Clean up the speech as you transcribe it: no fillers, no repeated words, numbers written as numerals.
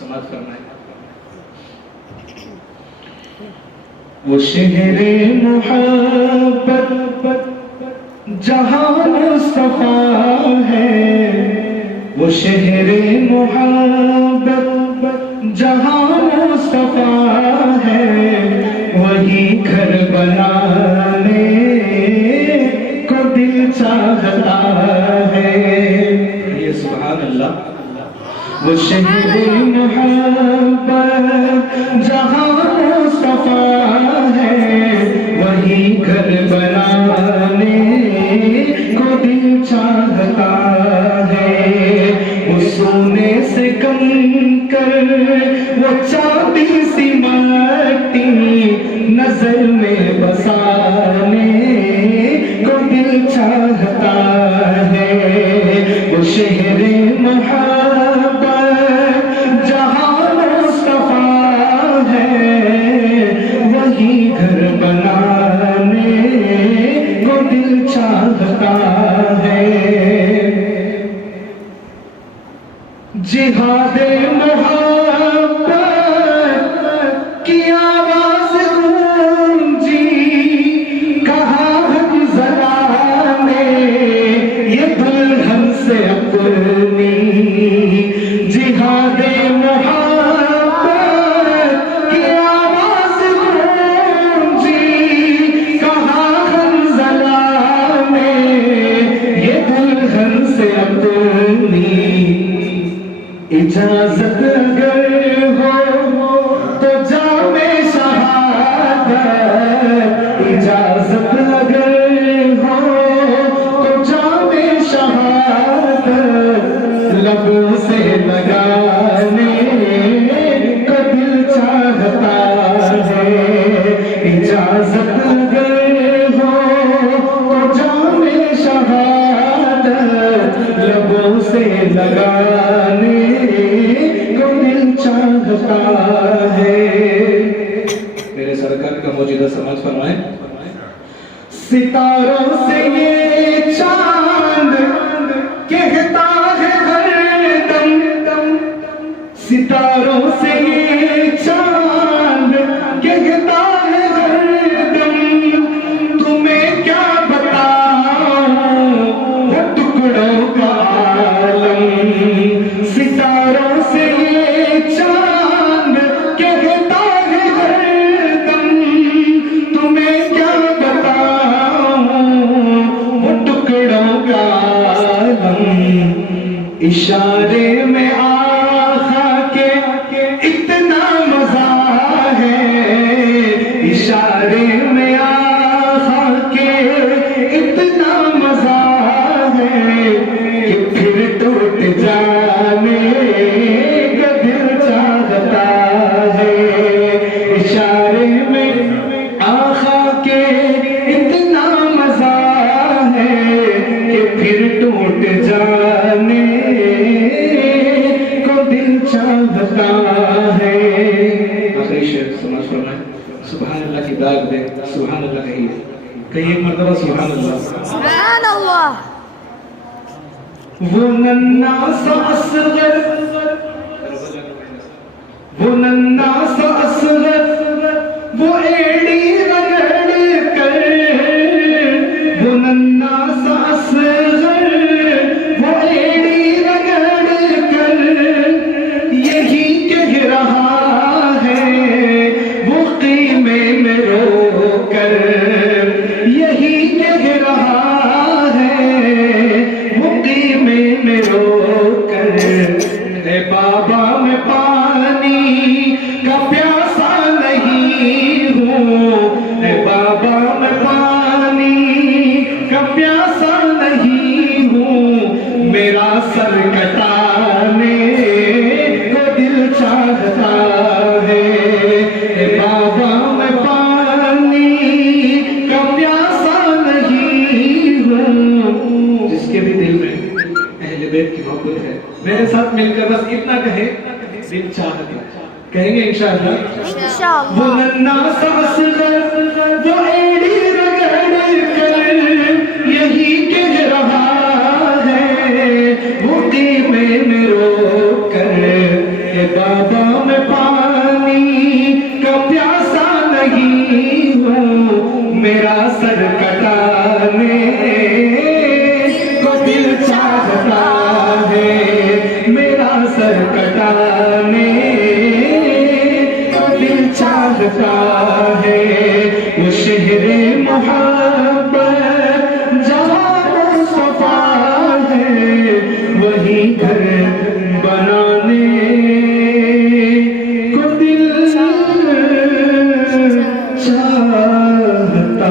समाज फरमाए। वो शहरे मोहब्बत जहां मुस्तफा है, वो शहरे मोहब्बत जहां मुस्तफा है, वही घर बनाने को दिल चाहता है। ये सुभान अल्लाह। वो शहरे मोहब्बत जहां मुस्तफा है, वही घर बनाने को दिल चाहता है। वो सोने से कम कर वो चांदी सी मट्टी नजर में बसाने को दिल चाहता है। वो शहरे मोहब्बत जहां मुस्तफा है, वही घर बनाने को दिल चाहता है। जिहादे मोहब्बत की आवाज गूंजी, कहा हम ज़राने ये दुल्हन से अपनी। जिहादे मोहब्बत की आवाज गूंजी, कहा हम ज़राने ये दुल्हन से अपनी। इजाजत अगर हो तो जामे शहादत, इजाजत अगर हो तो जामे शहादत, लबों से लगाने का दिल चाहता है। इजाजत अगर हो तो जामे शहादत, लबों से लगाने चाहता है। मेरे सरकार का मौजूदा समाज फरमाए। सितारों से ये चांद कहता है हरदम, सितारों से ये चांद कहता है हरदम, तुम्हें क्या बताऊं वो टुकड़ों का आलम। सितारों से चांद कहता है हरदम, तुम्हें क्या बताऊं वो टुकड़ों का आलम। इशारे में आखा के इतना मजा है, इशारे में आखा के इतना मजा है कि फिर टूट जाने जाने को दिल चाहता है। आखिरी शेर समझ फरमाए। सुभान अल्लाह की दाग दे, सुभान अल्लाह कहिए, कहिए एक मर्तबा सुभान अल्लाह। सुभान अल्लाह। वो नन्ना सा असगर, वो नन्ना सा असगर, वो एड़ी रगड़ कर, वो नन्ना सा असगर, वो एड़ी रगड़ कर यही कह रहा है वो क़ीमे में रोकर, यही कह रहा है वो क़ीमे में रोकर। है बाबा मैं पानी का प्यासा नहीं हूँ, है बाबा मैं पानी का प्यासा नहीं हूँ, मेरा सर कटाने को दिल चाहता है। बाबा मैं पानी का प्यासा नहीं हूँ। जिसके भी दिल में अहले बैत की मोहब्बत है, मेरे साथ मिलकर बस इतना कहे, दिल चाहता कहेंगे इंशाअल्लाह। वो नन्ना सा असगर, वो एड़ी रगड़ कर यही कह रहा है वो क़ीमे में रोकर। बाबा मोहब्बत जहाँ मुस्तफा है वही घर बनाने को दिल चाहता